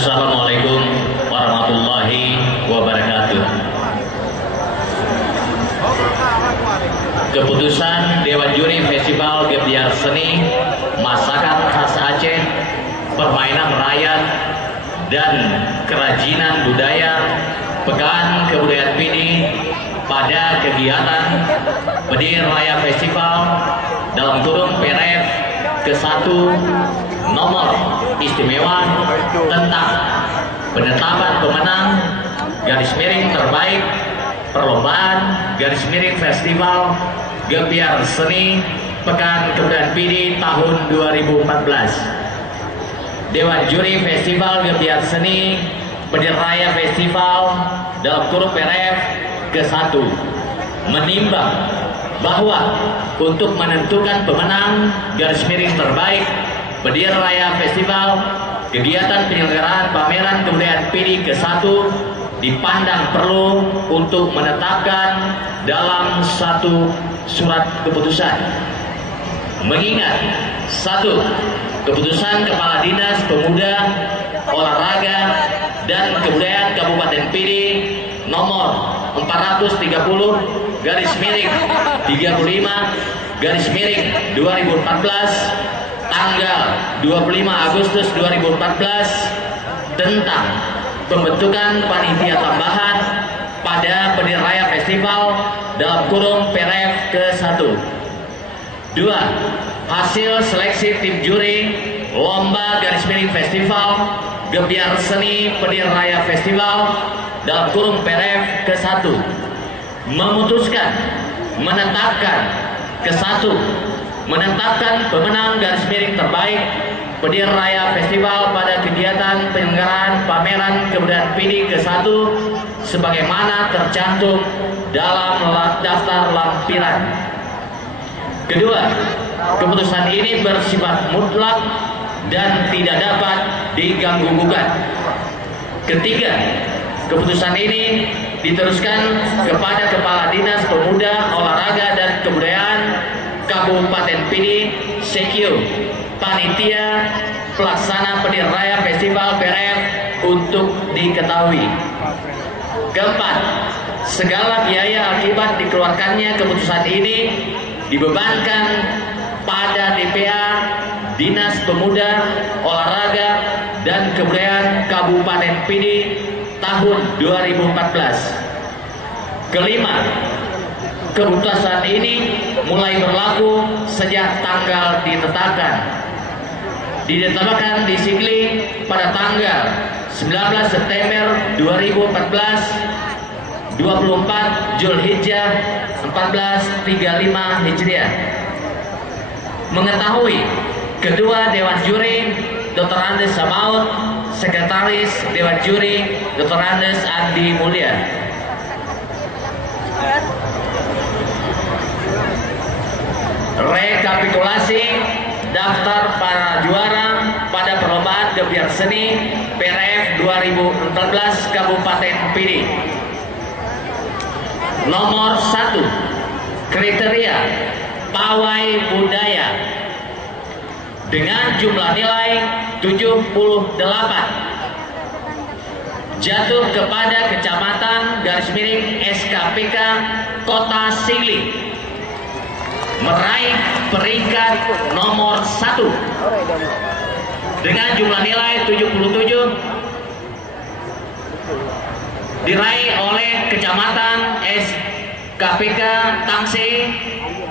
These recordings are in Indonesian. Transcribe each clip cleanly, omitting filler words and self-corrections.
Assalamualaikum warahmatullahi wabarakatuh. Keputusan Dewan Juri Festival Gebiar Seni Masakan Khas Aceh, Permainan Rakyat, dan Kerajinan Budaya Pekan Kebudayaan Pidi pada kegiatan Pedir Raya Festival dalam kurung PRF ke-1 nomor istimewa tentang penetapan pemenang garis miring terbaik perlombaan garis miring Festival Gebiar Seni Pekan Kebudayaan Pidi tahun 2014. Dewan Juri Festival Gebiar Seni Pedir Raya Festival dalam kurung PRF ke-1 menimbang bahwa untuk menentukan pemenang garis miring terbaik Pedir Raya Festival kegiatan penyelenggaraan pameran kebudayaan Pidi ke-1 dipandang perlu untuk menetapkan dalam satu surat keputusan. Mengingat satu, keputusan Kepala Dinas Pemuda, Olahraga, dan Kebudayaan Kabupaten Pidi nomor 430 garis miring 35 garis miring 2014 tanggal 25 Agustus 2014 tentang pembentukan panitia tambahan pada Pedir Raya Festival dalam kurung PRF ke-1. 2. Hasil seleksi tim juri lomba garis miring Festival Gebiar Seni Pedir Raya Festival dalam kurung PRF ke-1 memutuskan menetapkan pemenang garis miring terbaik Pedir Raya Festival pada kegiatan penyelenggaraan pameran kebudayaan Pidi ke-1 sebagaimana tercantum dalam daftar lampiran. Kedua, keputusan ini bersifat mutlak dan tidak dapat diganggu-gugat. Ketiga, keputusan ini diteruskan kepada Kepala Dinas Pemuda, Olahraga, dan Kebudayaan Kabupaten Pidi Sekio, panitia pelaksana Pedir Raya Festival PRF untuk diketahui. Keempat, segala biaya akibat dikeluarkannya keputusan ini dibebankan pada DPA Dinas Pemuda, Olahraga, dan Kebudayaan Kabupaten Pidi tahun 2014. Kelima, keputusan ini mulai berlaku sejak tanggal ditetapkan di Sigli pada tanggal 19 September 2014, 24 Zulhijjah 1435 Hijriah. Mengetahui Ketua Dewan Juri Dr. Andes Samaut, Sekretaris Dewan Juri Dr. Andes Andi Mulia. Rekapitulasi daftar para juara pada perlombaan Gebiar Seni PRF 2014 Kabupaten Pidi. Nomor 1, kriteria pawai budaya dengan jumlah nilai 78 jatuh kepada Kecamatan garis miring SKPK Kota Sigli, meraih peringkat nomor 1 dengan jumlah nilai 77 diraih oleh Kecamatan SKPK Tangsi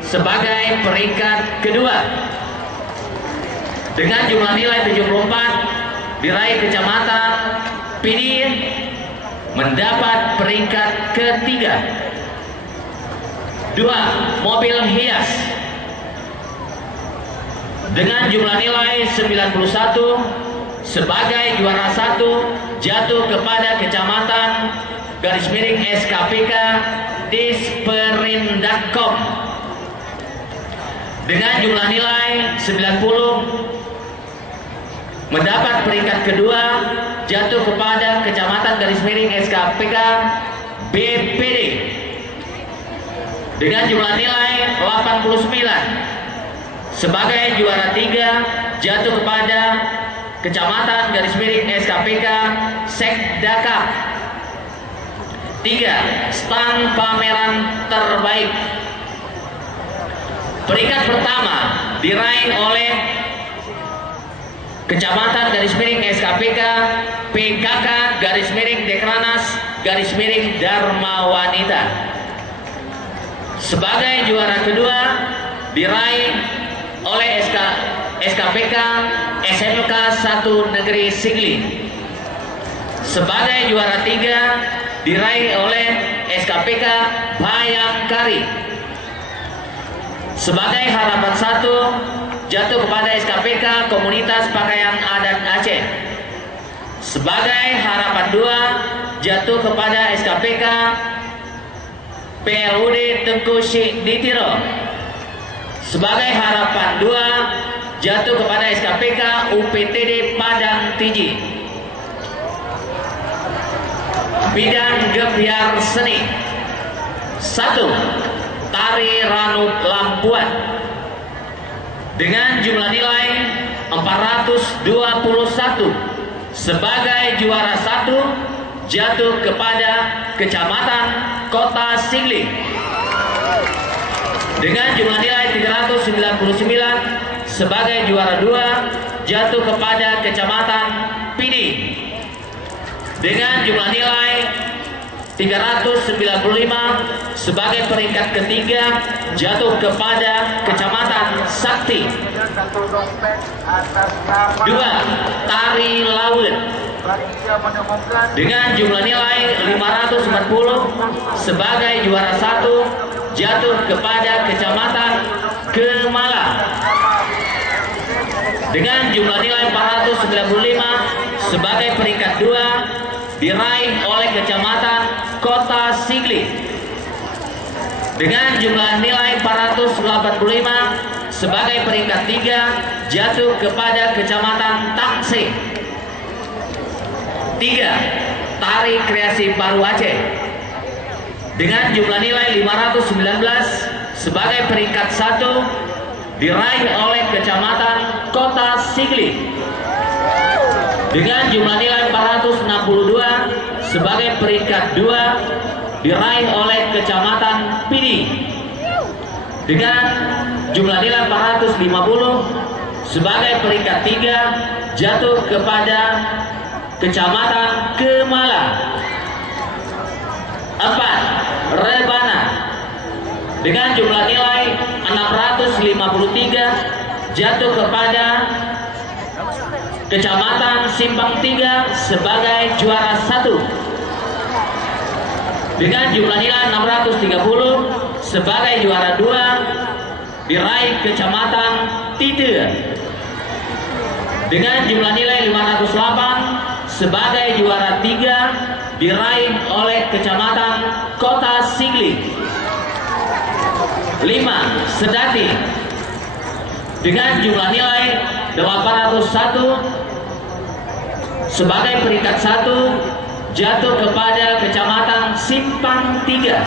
sebagai peringkat kedua dengan jumlah nilai 74 diraih Kecamatan Pidi mendapat peringkat ketiga. 2. Mobil hias dengan jumlah nilai 91 sebagai juara 1 jatuh kepada Kecamatan garis miring SKPK Disperindakom dengan jumlah nilai 90 mendapat peringkat kedua jatuh kepada Kecamatan garis miring SKPK BPD dengan jumlah nilai 89 sebagai juara 3 jatuh kepada Kecamatan garis miring SKPK Sekdaka. 3. Stand pameran terbaik. Peringkat pertama diraih oleh Kecamatan garis miring SKPK PKK garis miring Dekranas garis miring Dharma Wanita. Sebagai juara kedua diraih oleh SKPK SMK 1 Negeri Sigli. Sebagai juara tiga diraih oleh SKPK Bayangkari. Sebagai harapan 1 jatuh kepada SKPK Komunitas Pakaian Adat Aceh. Sebagai harapan 2 jatuh kepada SKPK PLUD Tengku Syekh Ditiro. Sebagai harapan 2 jatuh kepada SKPK UPTD Padang Tiji. Bidang gebyar seni. 1. Tari Ranut Lampuan dengan jumlah nilai 421. Sebagai juara 1 jatuh kepada Kecamatan Kota Sigli dengan jumlah nilai 399. Sebagai juara 2 jatuh kepada Kecamatan Pidi dengan jumlah nilai 395. Sebagai peringkat ketiga jatuh kepada Kecamatan Sakti. 2. Tari Laut dengan jumlah nilai 540. Sebagai juara 1 jatuh kepada Kecamatan Kemala dengan jumlah nilai 495. Sebagai peringkat 2 diraih oleh Kecamatan Kota Sigli dengan jumlah nilai 485. Sebagai peringkat 3 jatuh kepada Kecamatan Tangsih. 3. Tari Kreasi Baru Aceh dengan jumlah nilai 519. Sebagai peringkat 1 diraih oleh Kecamatan Kota Sigli dengan jumlah nilai 462. Sebagai peringkat 2 diraih oleh Kecamatan Pidi dengan jumlah nilai 450. Sebagai peringkat 3 jatuh kepada Kecamatan Kemala. 4. Rebana dengan jumlah nilai 653 jatuh kepada Kecamatan Simpang 3 sebagai juara 1 dengan jumlah nilai 630. Sebagai juara 2 diraih Kecamatan Tite dengan jumlah nilai 508. Sebagai juara 3 diraih oleh Kecamatan Kota Sigli. 5. Sedati dengan jumlah nilai 801. Sebagai peringkat 1 jatuh kepada Kecamatan Simpang 3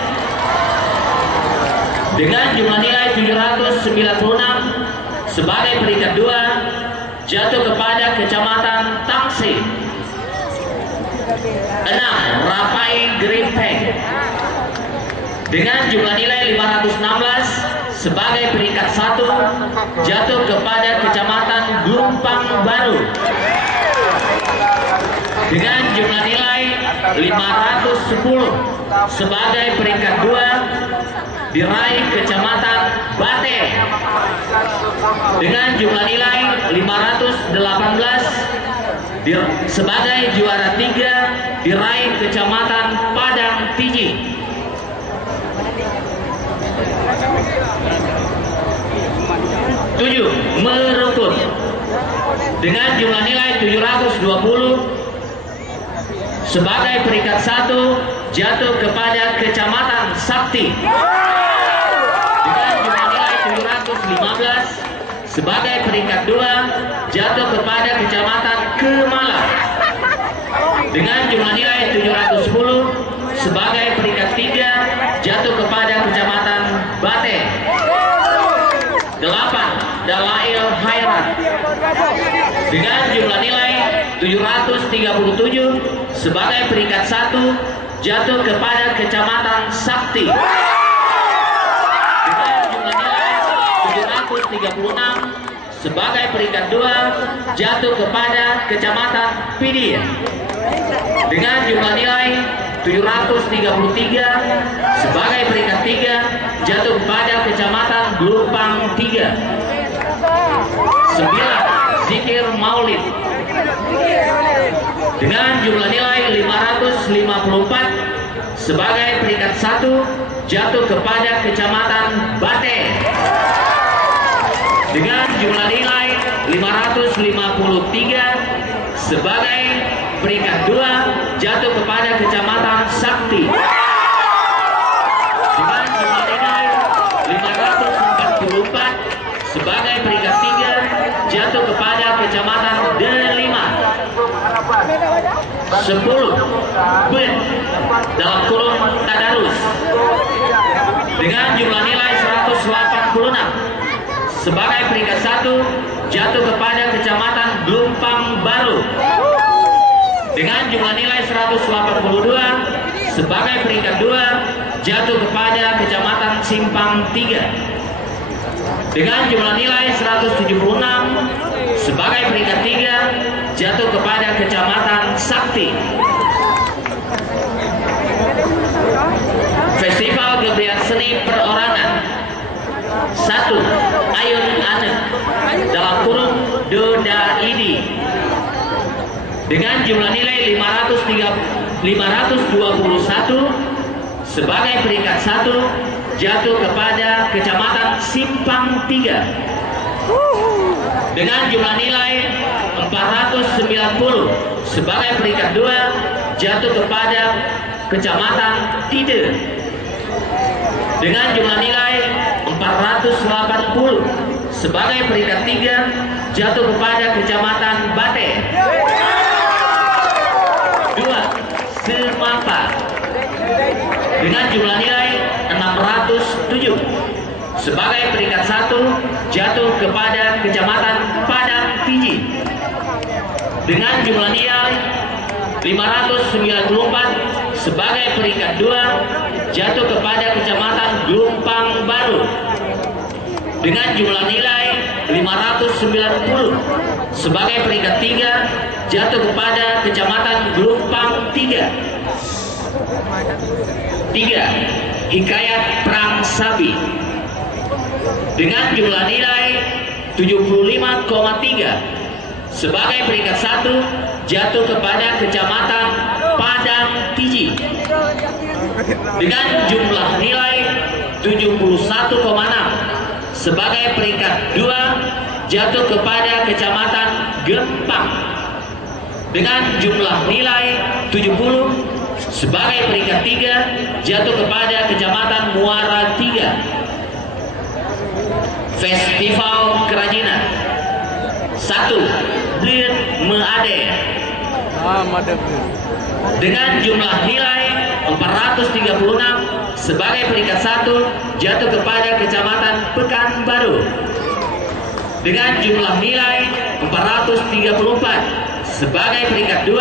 dengan jumlah nilai 796. Sebagai peringkat 2 jatuh kepada Kecamatan Tangsih. 6. Rapai Grimpeng dengan jumlah nilai 516. Sebagai peringkat 1 jatuh kepada Kecamatan Glumpang Baru dengan jumlah nilai 510. Sebagai peringkat 2 diraih Kecamatan Bate dengan jumlah nilai 518. Sebagai juara 3 diraih Kecamatan Padang Tiji. 7. Merukut dengan jumlah nilai 720. Sebagai peringkat 1 jatuh kepada Kecamatan Sakti dengan jumlah nilai 715. Sebagai peringkat 2 jatuh kepada Kecamatan Kemala dengan jumlah nilai 710. Sebagai peringkat 3 jatuh kepada Kecamatan Bate. 8. Dalail Hairat dengan jumlah nilai 737 sebagai peringkat 1 jatuh kepada Kecamatan Sakti dengan jumlah nilai 736. Sebagai peringkat 2 jatuh kepada Kecamatan Pidi dengan jumlah nilai 733. Sebagai peringkat 3 jatuh kepada Kecamatan Gelupang 3. 9. Zikir Maulid dengan jumlah nilai 554. Sebagai peringkat 1 jatuh kepada Kecamatan Bate dengan jumlah nilai 553. Sebagai peringkat 2 jatuh kepada Kecamatan Sakti dengan jumlah nilai 544. Sebagai peringkat 3 jatuh kepada Kecamatan Delima. 10. Ben dalam kurung Tadarus dengan jumlah nilai 186. Sebagai peringkat 1 jatuh kepada Kecamatan Gelumpang Baru dengan jumlah nilai 182. Sebagai peringkat 2 jatuh kepada Kecamatan Simpang 3 dengan jumlah nilai 176. Sebagai peringkat 3 jatuh kepada Kecamatan Sakti. Festival Gebiar Seni Perorangan. 1. Ayun Ane dalam kurung Doda Idi dengan jumlah nilai 521. Sebagai peringkat 1 jatuh kepada Kecamatan Simpang 3 dengan jumlah nilai 490. Sebagai peringkat 2 jatuh kepada Kecamatan Tide dengan jumlah nilai 480. Sebagai peringkat 3 jatuh kepada Kecamatan Bate. 2. Semapa dengan jumlah nilai 607. Sebagai peringkat 1 jatuh kepada Kecamatan Padang Piji dengan jumlah nilai 594. Sebagai peringkat 2 jatuh kepada Kecamatan Gelumpang Baru dengan jumlah nilai 590. Sebagai peringkat 3 jatuh kepada Kecamatan Gelumpang 3. 3. Hikayat Perang Sabi dengan jumlah nilai 75,3. Sebagai peringkat 1 jatuh kepada Kecamatan Padang Piji dengan jumlah nilai 71,6. Sebagai peringkat 2 jatuh kepada Kecamatan Gempang dengan jumlah nilai 70. Sebagai peringkat 3 jatuh kepada Kecamatan Muara 3. Festival Kerajinan. 1. Bled Meade dengan jumlah nilai 436. Sebagai peringkat 1 jatuh kepada Kecamatan Pekanbaru dengan jumlah nilai 434. Sebagai peringkat 2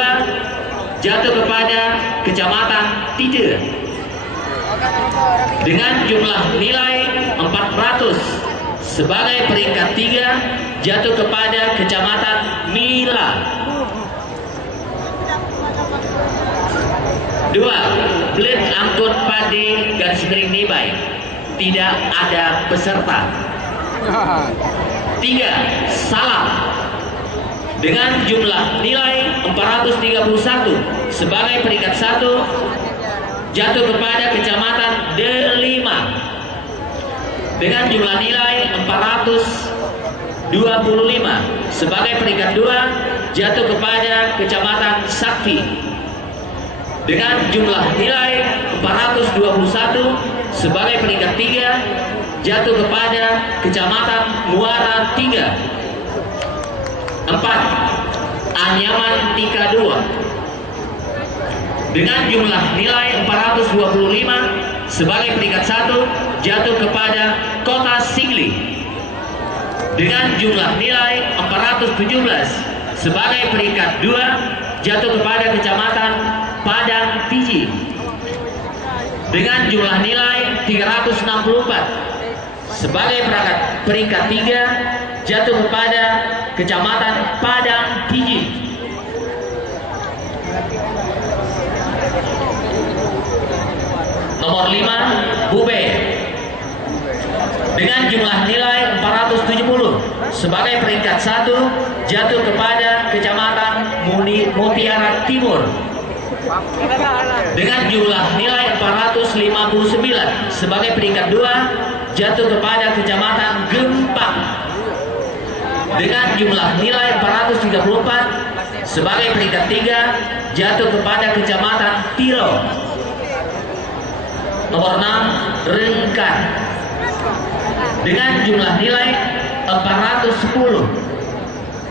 jatuh kepada Kecamatan Tide dengan jumlah nilai 400. Sebagai peringkat 3 jatuh kepada Kecamatan Mila. 2. Bled Angkut Padi garis miring Nibai tidak ada peserta. 3. Salam dengan jumlah nilai 431. Sebagai peringkat 1 jatuh kepada Kecamatan Delima dengan jumlah nilai 425. Sebagai peringkat 2 jatuh kepada Kecamatan Sakti dengan jumlah nilai 421. Sebagai peringkat 3 jatuh kepada Kecamatan Muara 3. 4. Anyaman Tika 2 dengan jumlah nilai 425. Sebagai peringkat 1 jatuh kepada Kota Sigli dengan jumlah nilai 417. Sebagai peringkat 2 jatuh kepada Kecamatan Padang Tiji dengan jumlah nilai 364. Sebagai peringkat 3 jatuh kepada Kecamatan Padang Tiji nomor 5 Bube dengan jumlah nilai 470. Sebagai peringkat 1 jatuh kepada Kecamatan Mutiara Timur dengan jumlah nilai 459. Sebagai peringkat 2 jatuh kepada Kecamatan Gempang dengan jumlah nilai 434. Sebagai peringkat 3 jatuh kepada Kecamatan Tiro. Nomor 6 Rengkan dengan jumlah nilai 410.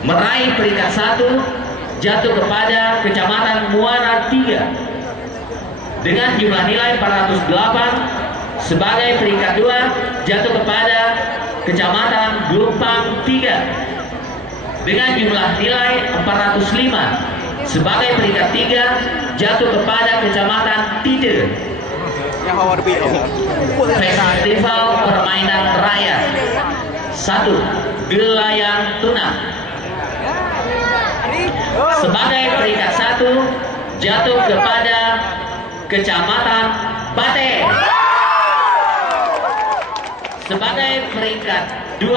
Meraih peringkat 1 jatuh kepada Kecamatan Muara 3 dengan jumlah nilai 408. Sebagai peringkat 2 jatuh kepada Kecamatan Gelumpang 3 dengan jumlah nilai 405. Sebagai peringkat 3 jatuh kepada Kecamatan Tide. Festival Permainan Raya 1 Gelayang Tuna. Sebagai peringkat 1 jatuh kepada Kecamatan Bate. Sebagai peringkat 2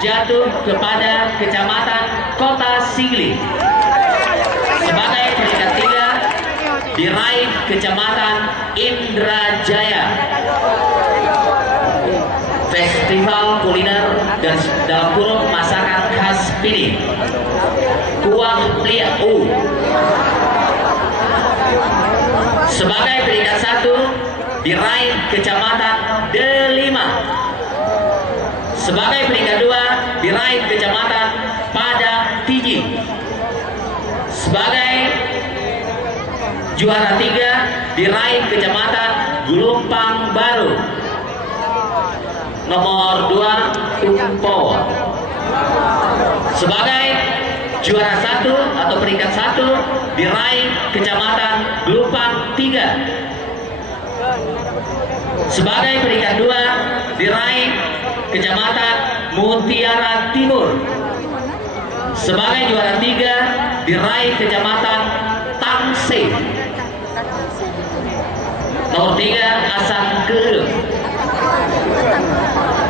jatuh kepada Kecamatan Kota Sigli. Sebagai peringkat 3 diraih Kecamatan Indrajaya. Festival kuliner dan dalam kurung masakan khas Pidi Kuah Liau. Sebagai peringkat 1 diraih Kecamatan Delima. Sebagai peringkat 2 diraih Kecamatan Padang Tiji. Sebagai juara 3 diraih Kecamatan Gelumpang Baru. Nomor 2 Tumpo. Sebagai juara 1 atau peringkat 1 diraih Kecamatan Gelumpang 3. Sebagai peringkat 2 diraih Kecamatan Mutiara Timur. Sebagai juara 3 diraih Kecamatan Tangse. Nomor 3 Asam Keul.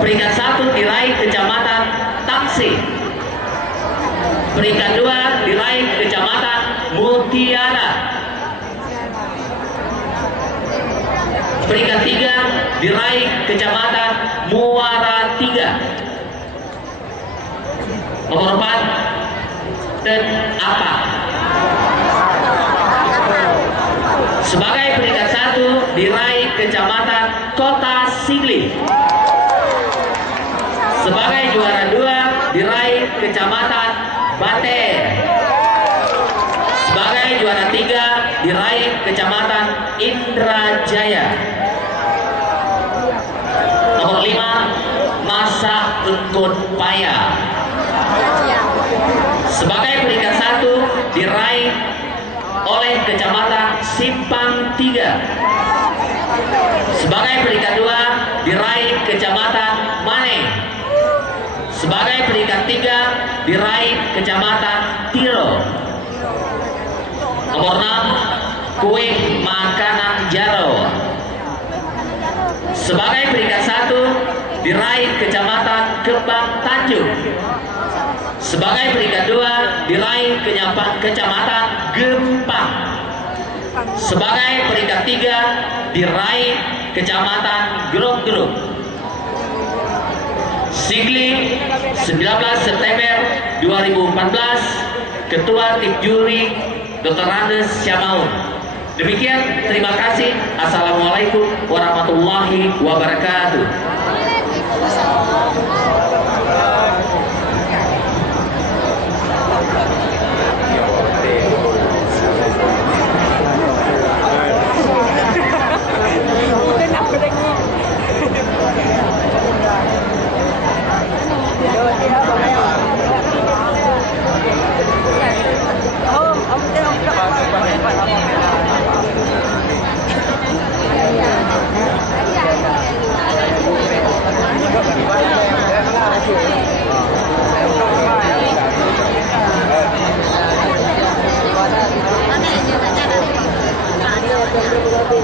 Peringkat 1 diraih Kecamatan Tangse. Peringkat 2 diraih Kecamatan Mutiara. Peringkat 3 diraih Kecamatan Muara 3. Nomor 4 Dan Apa. Sebagai peringkat 1 diraih Kecamatan Kota Sigli. Sebagai juara 2 diraih Kecamatan Bate. Sebagai juara 3 diraih Kecamatan Indrajaya. Nomor 5 Masa Engkut Paya. Sebagai peringkat 1 diraih oleh Kecamatan Simpang 3. Sebagai peringkat 2 diraih Kecamatan Mane. Sebagai peringkat 3 diraih Kecamatan Tiro. Nomor 6 Kue Makanan Jaro. Sebagai peringkat 1 diraih Kecamatan Kembang Tanjung. Sebagai peringkat 2 diraih Kecamatan Gempang. Sebagai peringkat 3 diraih Kecamatan Grog-Grog. Sigli 19 September 2014. Ketua Tim Juri Dr. Andes Syamaun. Demikian, terima kasih. Assalamualaikum warahmatullahi wabarakatuh. Kami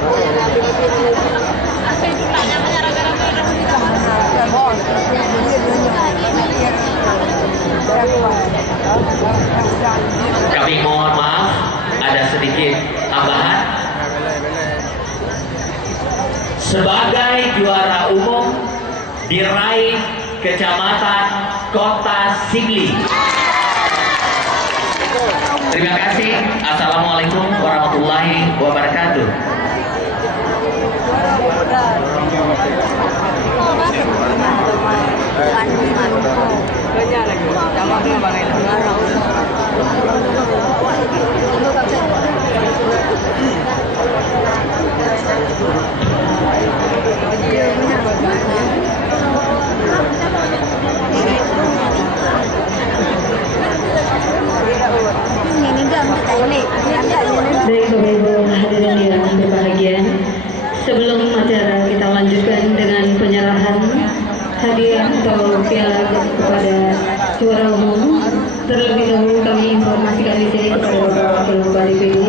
mohon maaf, ada sedikit tambahan. Sebagai juara umum diraih Kecamatan Kota Sigli. Terima kasih. Assalamualaikum warahmatullahi wabarakatuh. Baik Bapak Ibu hadirin yang berbahagia, sebelum acara kita lanjutkan dengan penyerahan hadiah atau